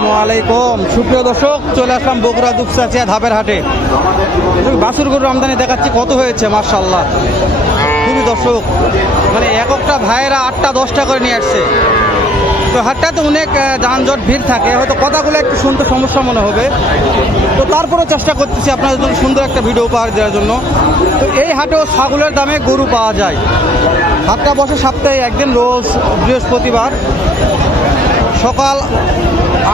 আসসালামু আলাইকুম সুপ্রিয় দর্শক, চলে আসলাম বগুড়া দুপচাচিয়া ধাপের হাটে। বাছুর গরুর আমদানি দেখাচ্ছি কত হয়েছে মাশাআল্লাহ। খুবই দর্শক মানে এক একটা ভাইয়েরা 8টা 10টা করে নিয়ে আসছে। তো হাটটাতে অনেক যানজট ভিড় থাকে, হয়তো কথাগুলো একটু শুনতে সমস্যা মনে হবে, তো তারপরেও চেষ্টা করতেছি আপনাদের জন্য সুন্দর একটা ভিডিও উপহার দেওয়ার জন্য। তো এই হাটেও ছাগলের দামে গরু পাওয়া যায়। হাটটা বসে সপ্তাহে একদিন, রোজ বৃহস্পতিবার সকাল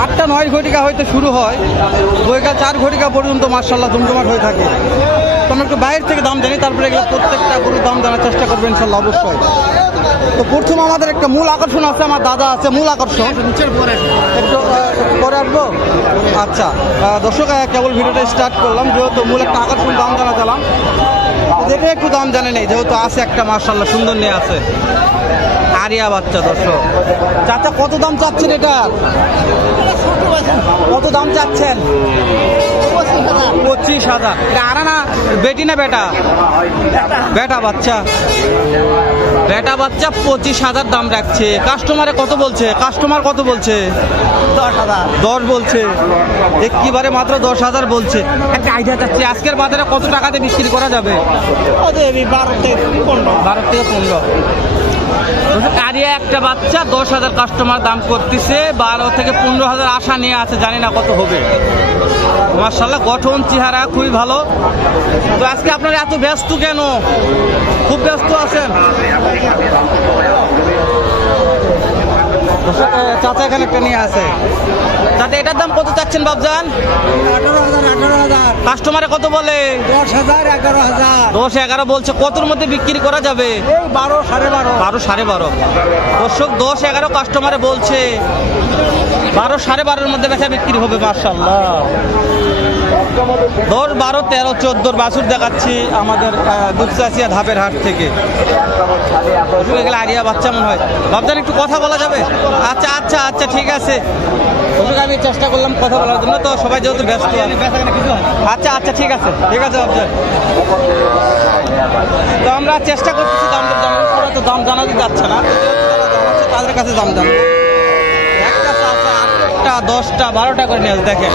8টা 9 ঘটিকা হইতে শুরু হয়, বৈকাল 4 ঘটিকা পর্যন্ত মাশাআল্লাহ জমজমাট হয়ে থাকে। তো আমরা একটু বাইরে থেকে দাম জানি, তারপরে এগুলো প্রত্যেকটা গরুর দাম জানার চেষ্টা করবেন ইনশাল্লাহ অবশ্যই। তো প্রথম আমাদের একটা মূল আকর্ষণ আছে, আমার দাদা আছে মূল আকর্ষণ, একটু পরে আসবো। আচ্ছা দর্শক, কেবল ভিডিওটা স্টার্ট করলাম, যেহেতু মূল একটা আকর্ষণ দাম জানা গেলাম, দেখে একটু দাম জানে নেই, যেহেতু আছে একটা মাশাআল্লাহ সুন্দর নিয়ে আছে আরিয়া বাচ্চা। দর্শক চাচা কত দাম চাচ্ছেন এটার? কত দাম চাচ্ছেন? 25,000। এটা আরানা বেটি না বেটা? বেটা বাচ্চা, বেটা বাচ্চা 25,000 দাম রাখছে। কাস্টমারে কত বলছে? কাস্টমার কত বলছে? 10 বলছে। একেবারে মাত্র 10,000 বলছে। একটা আইডিয়া চাচ্ছি আজকের বাজারে কত টাকাতে বিক্রি করা যাবে? 12 থেকে 15। আরিয়া একটা বাচ্চা 10,000 কাস্টমার দাম করতেছে, 12 থেকে 15,000 আশা নিয়ে আছে, জানি না কত হবে। মাশাআল্লাহ গঠন চেহারা খুবই ভালো। তো আজকে আপনারা এত ব্যস্ত কেন? খুব ব্যস্ত আছেন? চাচা এখানে একটা নিয়ে আছে। চাচা এটার দাম কত চাচ্ছেন বাবজান? 18,000। কাস্টমারে কত বলে? 10,000, 11,000। 10-11 বলছে। কতর মধ্যে বিক্রি করা যাবে? 12, 12.5। 12.5 দর্শক, 10-11 কাস্টমারে বলছে, 12, 12.5-এর মধ্যে বেচা বিক্রি হবে মাশাআল্লাহ। 10, 12, 13, 14 বাছুর দেখাচ্ছি আমাদের দুপচাচিয়া ধাপের হাট থেকে। এগুলো আরিয়া বাচ্চা মনে হয়। বাবজান একটু কথা বলা যাবে? আচ্ছা আচ্ছা আচ্ছা ঠিক আছে। আমি চেষ্টা করলাম কথা বলার জন্য, তো সবাই যেহেতু ব্যস্ত। আচ্ছা আচ্ছা ঠিক আছে ঠিক আছে বাবজান। তো আমরা চেষ্টা করতেছি দাম জানানোর, সবাই তো দাম জানাতে যাচ্ছে না, তাদের কাছে দাম জানাবো। একটা চাচা 8টা 10টা 12টা করে নিয়ে আসে। দেখেন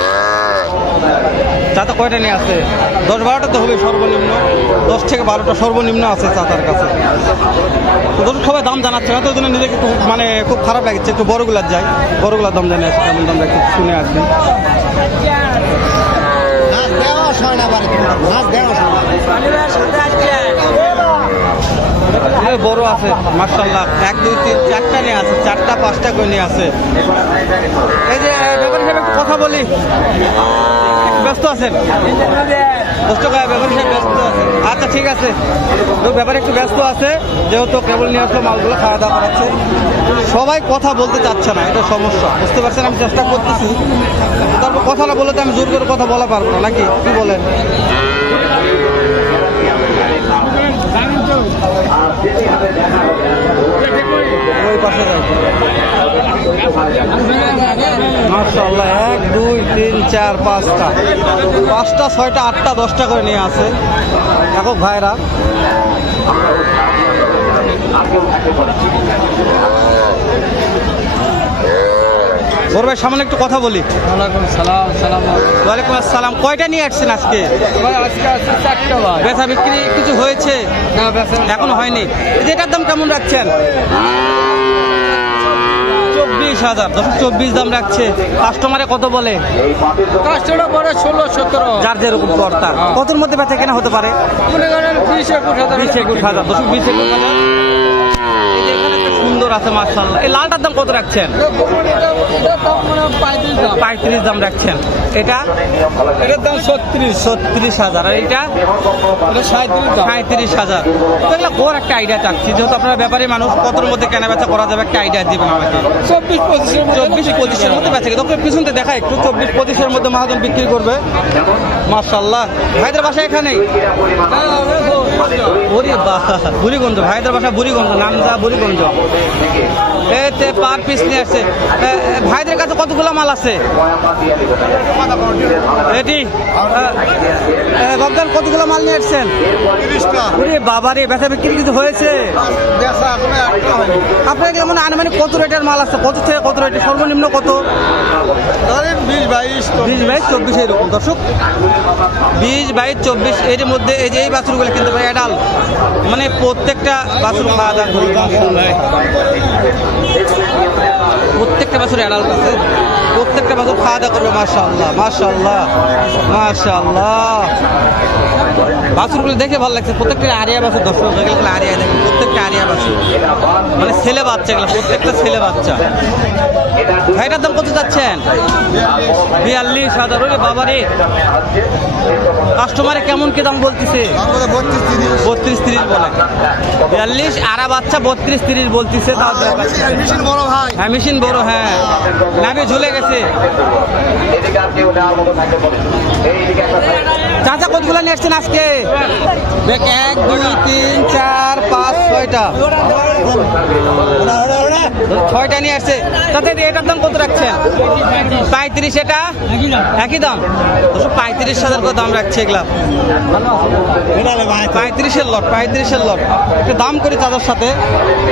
চাচা কয়টা নিয়ে আসে? 10-12টা তো হবে সর্বনিম্ন, 10 থেকে 12টা সর্বনিম্ন আছে চাচার কাছে। তো দর্শক সবাই দাম জানাচ্ছে না, তো ওই জন্য নিজেকে একটু মানে খুব খারাপ লাগছে। একটু বড়গুলার যাই, বড়গুলার দাম জানিয়ে আসে, কেমন দাম একটু শুনে আসবেন। বড় আছে মাশাআল্লাহ, 1, 2, 3, 4টা নিয়ে আছে, 4টা 5টা করে নিয়ে আছে। এই যে ব্যাপারী সাহেব একটু কথা বলি, ব্যস্ত আছেন? ব্যাপারী সাহেব ব্যস্ত আছে। আচ্ছা ঠিক আছে, তো ব্যাপারে একটু ব্যস্ত আছে, যেহেতু কেবল নিয়ে আসলো মালগুলো খাওয়া দাওয়া করাচ্ছে। সবাই কথা বলতে চাচ্ছে না, এটা সমস্যা, বুঝতে পারছেন? আমি চেষ্টা করতেছি, তারপর কথা না বলে তো আমি জোর করে কথা বলা পারবো না, নাকি কি বলেন? ওই পাশে মাশাআল্লাহ 1, 2, 3, 4, 5টা 6টা 8টা 10টা করে নিয়ে আছে একক ভাইরা। বড় ভাই সামনে একটু কথা বলি। ওয়ালাইকুম আসসালাম। কয়টা নিয়ে আসছেন আজকে? বেচা বিক্রি কিছু হয়েছে? এখনো হয়নি। এটার দাম কেমন রাখছেন? 24,000। 24 দাম রাখছে। কাস্টমারে কত বলে? কাস্টমার বলে 16-17। যার যেরকম কর্তা। কতর মধ্যে বেচা কেনা হতে পারে? 20-21,000। 20-21,000 সুন্দর আছে মাশাআল্লাহ। এই লালটার দাম কত রাখছেন? 35 দাম রাখছেন। এটার দাম 36,000। আর এটা 37,000। তো এগুলো বড় একটা আইডিয়া চাচ্ছি, যেহেতু আপনারা ব্যাপারী মানুষ, কতর মধ্যে কেনা বেচা করা যাবে একটা আইডিয়া দিবেন আমাকে। 24-25-এর মধ্যে বেচা, তখন পিছনতে দেখা একটু 24-25-এর মধ্যে মহাজন বিক্রি করবে মাশাআল্লাহ। ভাইদের বাসা এখানেই? বুড়িগঞ্জ। ভাইদের বাসা বুড়িগঞ্জ, নামজা বুড়িগঞ্জ। এতে পার পিস নিয়ে আসছে। ভাইদের কাছে কতগুলো মাল আছে? রেডি বাবদান কতগুলো মাল নিয়ে এসছেন? 30টা। ওরে বাবা রে, বেচা বিক্রি কিছু হয়েছে? বেচা এখনো একটা হয়নি। আপনার কেমন আনুমানিক কত রেটের মাল আছে? কত থেকে কত রেটের সর্বনিম্ন কত? ধরেন 20-22 20-22-24 এরকম দর্শক, 20-22-24 এর মধ্যে এই যে এই বাছুরগুলো কিন্তু ভাই অ্যাডাল, মানে প্রত্যেকটা বাছুর খাওয়া দাওয়া করবে মাশাআল্লাহ। প্রত্যেকটা বাছুর অ্যাডাল আছে, প্রত্যেকটা বাছুর খাওয়া দাওয়া করবে মাশাআল্লাহ মাশাআল্লাহ মাশাআল্লাহ। বাছুরগুলো দেখে ভালো লাগছে, প্রত্যেকটা আরিয়া বাছুর দর্শক, এগুলো আরিয়া দেখেন, প্রত্যেকটা আরিয়া বাছুর, মানে ছেলে বাচ্চা, এগুলো প্রত্যেকটা ছেলে বাচ্চা। ভাইটার দাম কত যাচ্ছেন? 42,000। ওরে বাবা রে, কাস্টমারে কেমন কি দাম বলতেছে? 32-30 বলে। 42 আরা বাচ্চা 32-30 বলতেছে। তাও মেশিন বড় ভাই। হ্যাঁ মেশিন বড়, হ্যাঁ নাভি ঝুলে গেছে। চাচা কতগুলো নিয়ে আসছেন আজকে? 1, 2, 3, 4, 5, 6টা, 6টা নিয়ে আসছে। চাচা এটার দাম কত রাখছেন? 35। এটা একই দাম 35,000 করে দাম রাখছে এগুলা। 35-এর লট, 35-এর লট। একটু দাম করি চাচার সাথে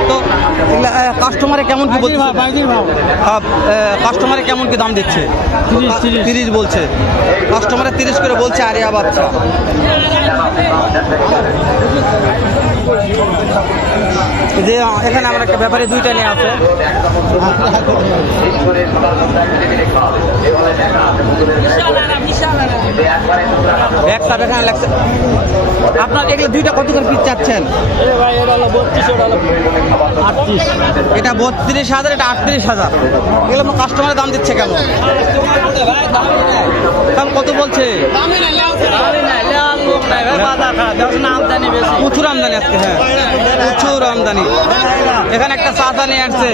তো। কাস্টমারে কেমন কি বলছে? কাস্টমারে কেমন কি দাম দিচ্ছে? 30 বলছে কাস্টমারে, 30 করে বলছে আরিয়া বাচ্চা। যে এখানে আমার একটা ব্যাপারে 2টা নিয়ে আছে। ব্যাগটা এখানে লাগছে। আপনার এগুলো 2টা কত করে পিস চাচ্ছেন? এটা 32,000, এটা 38,000। এগুলো কাস্টমারের দাম দিচ্ছে কেমন? দাম কত বলছে? প্রচুর আমদানি আজকে, হ্যাঁ প্রচুর আমদানি। এখানে একটা চাচা নিয়ে আসছে।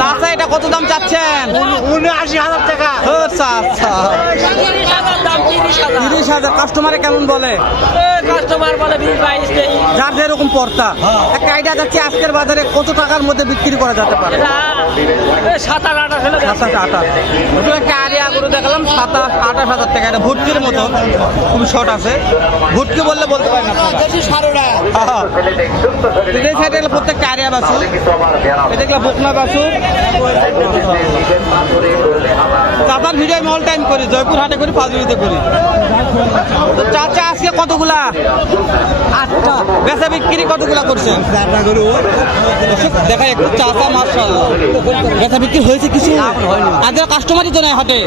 চাচা এটা কত দাম চাচ্ছেন? 79,000 টাকা। ও চাচা 30,000। কাস্টমারে কেমন বলে? কাস্টমার বলে 20-22 যার যেরকম পর্তা, একটা আইডিয়া যাচ্ছে আজকের বাজারে কত টাকার মধ্যে বিক্রি করা যেতে পারে? 27-28 হলে 27-28। একটা আরিয়া গরু দেখালাম 27-28,000 টাকা। এটা ভুটকির মতো, খুবই শর্ট আছে। ভুটকি বললে বলতে পারেন আপনারা। এই সাইডে গেলে প্রত্যেকটা আরিয়া বাছুর, এটা গেলে বকনা বাছুর। চাচার ভিডিও আমি অল টাইম করি, জয়পুর হাটে করি, ফাজুরিতে করি। তো চাচা আজকে কতগুলা? 8টা। বেচা বিক্রি কতগুলা করছেন? দেখা একটু চাচা মাশাআল্লাহ। বেচা বিক্রি হয়েছে কিছু? আজ কাস্টমারই তো নাই হাটে।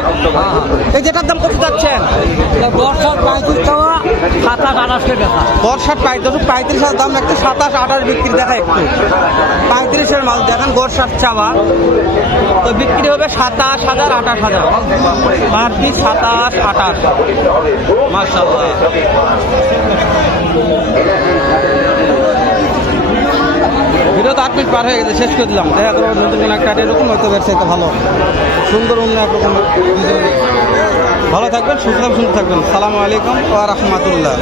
এই যেটার দাম কত যাচ্ছেন? 35,000 দাম রাখছে, 27-28 বিক্রি। দেখা একটু 35-এর মাল দেখেন, গড়সার চাওয়া তো বিক্রি হবে 27,000-28,000 পার পিস। 27-28 মাশাআল্লাহ। ভিডিও তো 8 মিনিট পার হয়ে গেছে, শেষ করে দিলাম। দেখা করো নতুন কোনো একটা এরকম হয়তো ব্যবসায়িত ভালো সুন্দর অন্য একরকম। ভালো থাকবেন, সুস্থ থাকবেন। সালামু আলাইকুম ওয়া রাহমাতুল্লাহ।